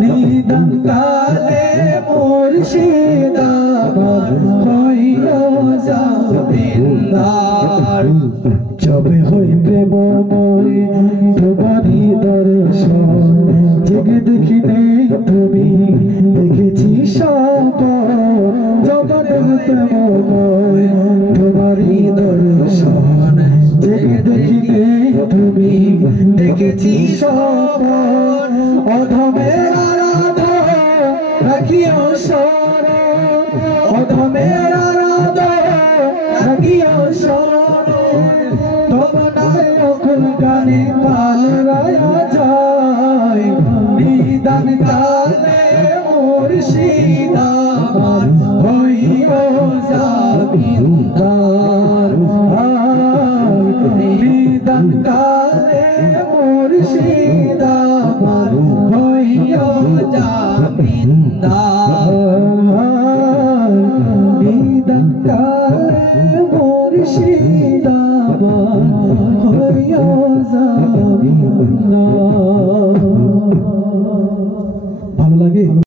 নিদান কালে মুর্শিদা হইয়া জামিনদার যবে হই প্রেমময় তোমারি দর্শন জেগে দেখিলে তুমি দেখেছি স্বপন যবে প্রেমময় তোমারি দর্শন জেগে দেখিলে তুমি দেখেছি স্বপন অধমের আরাধন রাখিও শরণ অধমের